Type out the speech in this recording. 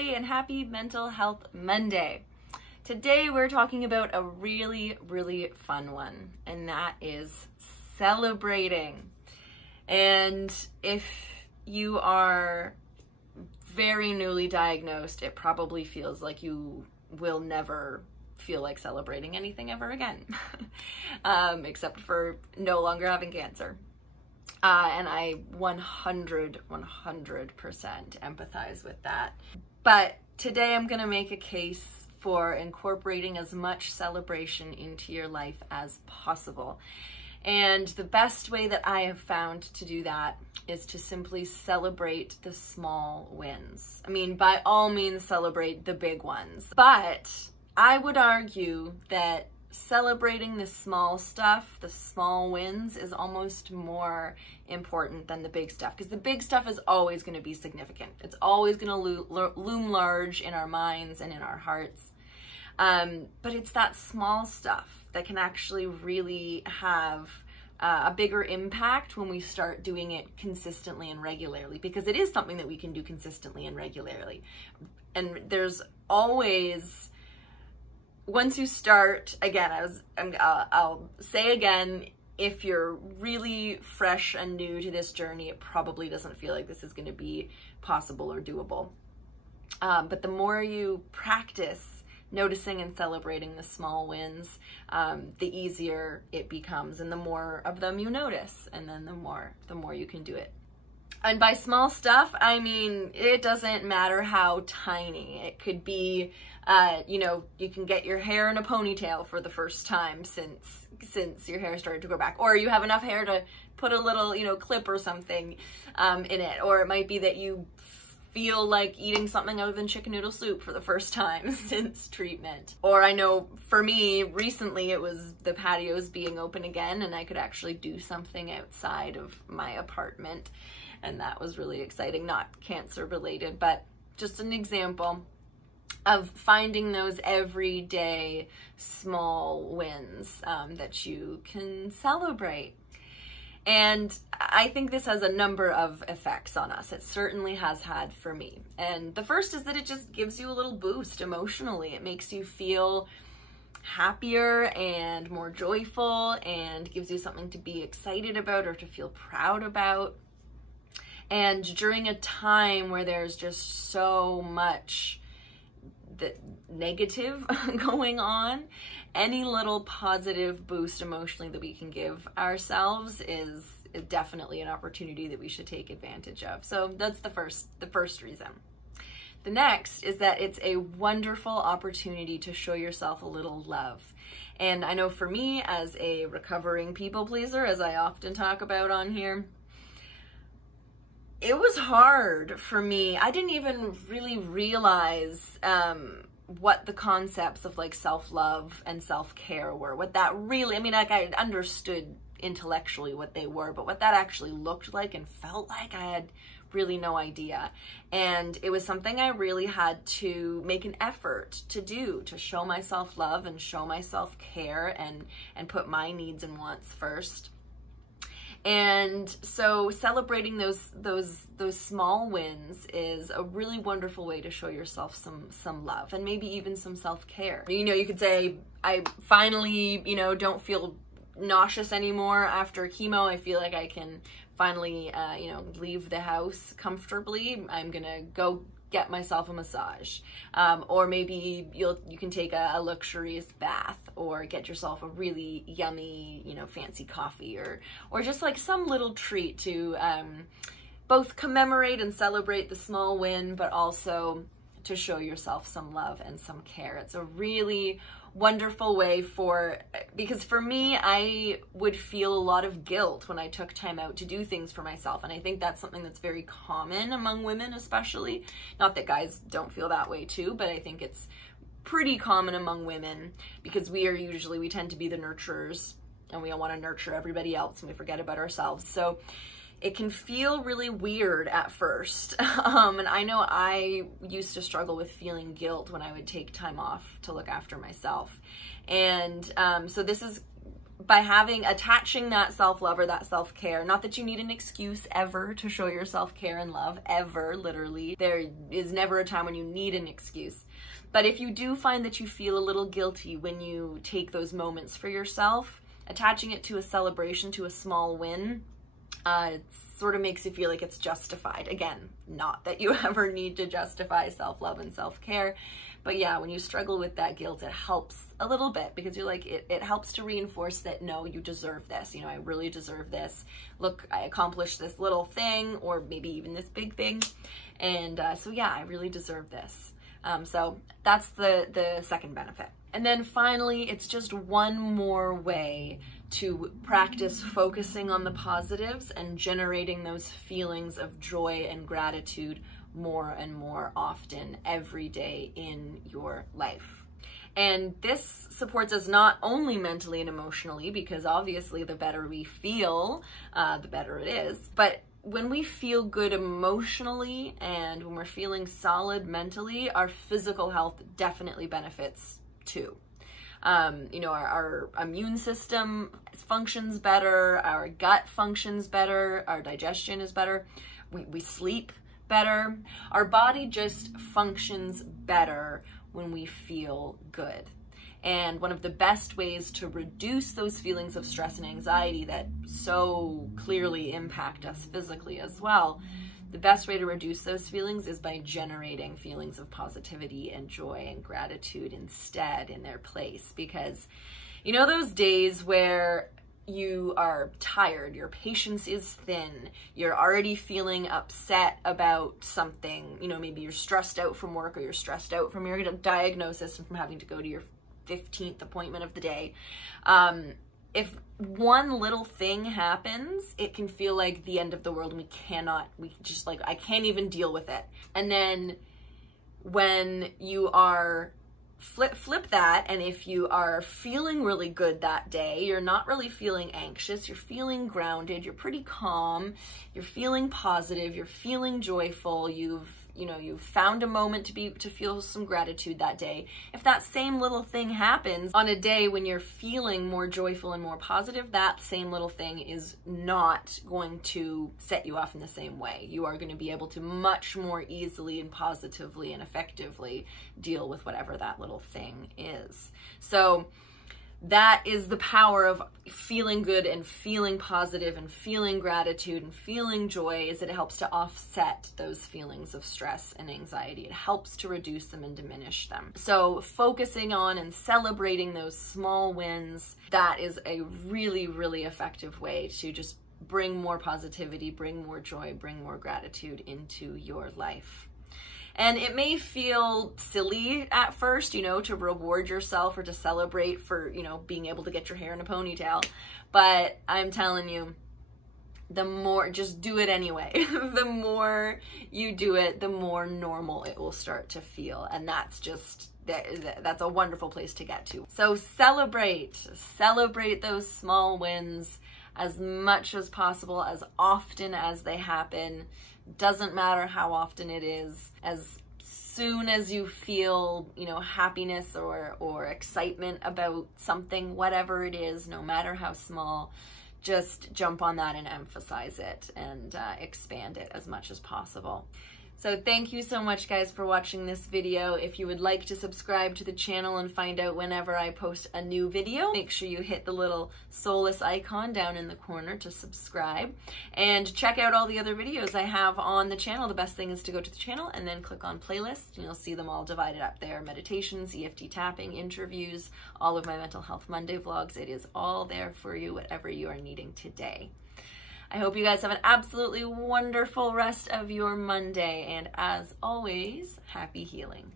everybody, and happy Mental Health Monday. Today we're talking about a really, really fun one, and that is celebrating. And if you are very newly diagnosed, it probably feels like you will never feel like celebrating anything ever again, except for no longer having cancer. And I 100% empathize with that. But today I'm gonna make a case for incorporating as much celebration into your life as possible. And the best way that I have found to do that is to simply celebrate the small wins. I mean, by all means, celebrate the big ones. But I would argue that celebrating the small stuff, the small wins, is almost more important than the big stuff, because the big stuff is always going to be significant. It's always going to loom large in our minds and in our hearts. But it's that small stuff that can actually really have a bigger impact when we start doing it consistently and regularly, because it is something that we can do consistently and regularly. And there's always, once you start, again, I'll say again, if you're really fresh and new to this journey, it probably doesn't feel like this is going to be possible or doable. But the more you practice noticing and celebrating the small wins, the easier it becomes, and the more of them you notice, and then the more you can do it. And by small stuff, I mean, it doesn't matter how tiny. It could be, you know, you can get your hair in a ponytail for the first time since your hair started to grow back, or you have enough hair to put a little, you know, clip or something in it, or it might be that you feel like eating something other than chicken noodle soup for the first time since treatment. Or I know for me, recently it was the patios being open again and I could actually do something outside of my apartment. And that was really exciting, not cancer related, but just an example of finding those everyday small wins that you can celebrate. And I think this has a number of effects on us. It certainly has had for me. And the first is that it just gives you a little boost emotionally. It makes you feel happier and more joyful and gives you something to be excited about or to feel proud about. And during a time where there's just so much negative going on, any little positive boost emotionally that we can give ourselves is definitely an opportunity that we should take advantage of. So that's the first reason. The next is that it's a wonderful opportunity to show yourself a little love. And I know for me, as a recovering people pleaser, as I often talk about on here, it was hard for me. I didn't even really realize what the concepts of like self-love and self-care were, what that really, I mean, like I understood intellectually what they were, but what that actually looked like and felt like, I had really no idea. And it was something I really had to make an effort to do, to show myself love and show myself care and put my needs and wants first. And so celebrating those small wins is a really wonderful way to show yourself some love and maybe even some self-care. You know, you could say, I finally, you know, don't feel nauseous anymore after chemo. I feel like I can finally, you know, leave the house comfortably. I'm gonna go get myself a massage, or maybe you can take a luxurious bath, or get yourself a really yummy, you know, fancy coffee, or just like some little treat to both commemorate and celebrate the small win, but also to show yourself some love and some care. It's a really wonderful way because for me, I would feel a lot of guilt when I took time out to do things for myself. And I think that's something that's very common among women, especially. Not that guys don't feel that way too, but I think it's pretty common among women because we tend to be the nurturers and we don't want to nurture everybody else and we forget about ourselves. So it can feel really weird at first. And I know I used to struggle with feeling guilt when I would take time off to look after myself. And so this is by attaching that self-love or that self-care, not that you need an excuse ever to show your self-care and love, ever, literally. There is never a time when you need an excuse. But if you do find that you feel a little guilty when you take those moments for yourself, attaching it to a celebration, to a small win, it sort of makes you feel like it's justified. Again, not that you ever need to justify self-love and self-care, but yeah, when you struggle with that guilt, it helps a little bit, because you're like, it helps to reinforce that, no, you deserve this. You know, I really deserve this. Look, I accomplished this little thing, or maybe even this big thing. And so yeah, I really deserve this. So that's the second benefit. And then finally, it's just one more way to practice focusing on the positives and generating those feelings of joy and gratitude more and more often every day in your life. And this supports us not only mentally and emotionally, because obviously the better we feel, the better it is, but when we feel good emotionally and when we're feeling solid mentally, our physical health definitely benefits too. You know, our immune system functions better, our gut functions better, our digestion is better, we sleep better. Our body just functions better when we feel good. And one of the best ways to reduce those feelings of stress and anxiety that so clearly impact us physically as well, the best way to reduce those feelings is by generating feelings of positivity and joy and gratitude instead in their place. Because, you know, those days where you are tired, your patience is thin, you're already feeling upset about something, you know, maybe you're stressed out from work, or you're stressed out from your diagnosis and from having to go to your 15th appointment of the day. If one little thing happens, it can feel like the end of the world, and I can't even deal with it. And then when you are flip that, and if you are feeling really good that day, you're not really feeling anxious, you're feeling grounded, you're pretty calm, you're feeling positive, you're feeling joyful, you've found a moment to feel some gratitude that day. If that same little thing happens on a day when you're feeling more joyful and more positive, that same little thing is not going to set you off in the same way. You are going to be able to much more easily and positively and effectively deal with whatever that little thing is. So that is the power of feeling good and feeling positive and feeling gratitude and feeling joy, is that it helps to offset those feelings of stress and anxiety. It helps to reduce them and diminish them. So focusing on and celebrating those small wins, that is a really, really effective way to just bring more positivity, bring more joy, bring more gratitude into your life. And it may feel silly at first, you know, to reward yourself or to celebrate for, you know, being able to get your hair in a ponytail. But I'm telling you, the more, just do it anyway. The more you do it, the more normal it will start to feel. And that's a wonderful place to get to. So celebrate those small wins as much as possible, as often as they happen. Doesn't matter how often it is. As soon as you feel, you know, happiness or excitement about something, whatever it is, no matter how small, just jump on that and emphasize it and expand it as much as possible. So thank you so much, guys, for watching this video. If you would like to subscribe to the channel and find out whenever I post a new video, make sure you hit the little Solis icon down in the corner to subscribe. And check out all the other videos I have on the channel. The best thing is to go to the channel and then click on playlist, and you'll see them all divided up there. Meditations, EFT tapping, interviews, all of my Mental Health Monday vlogs. It is all there for you, whatever you are needing today. I hope you guys have an absolutely wonderful rest of your Monday, and as always, happy healing.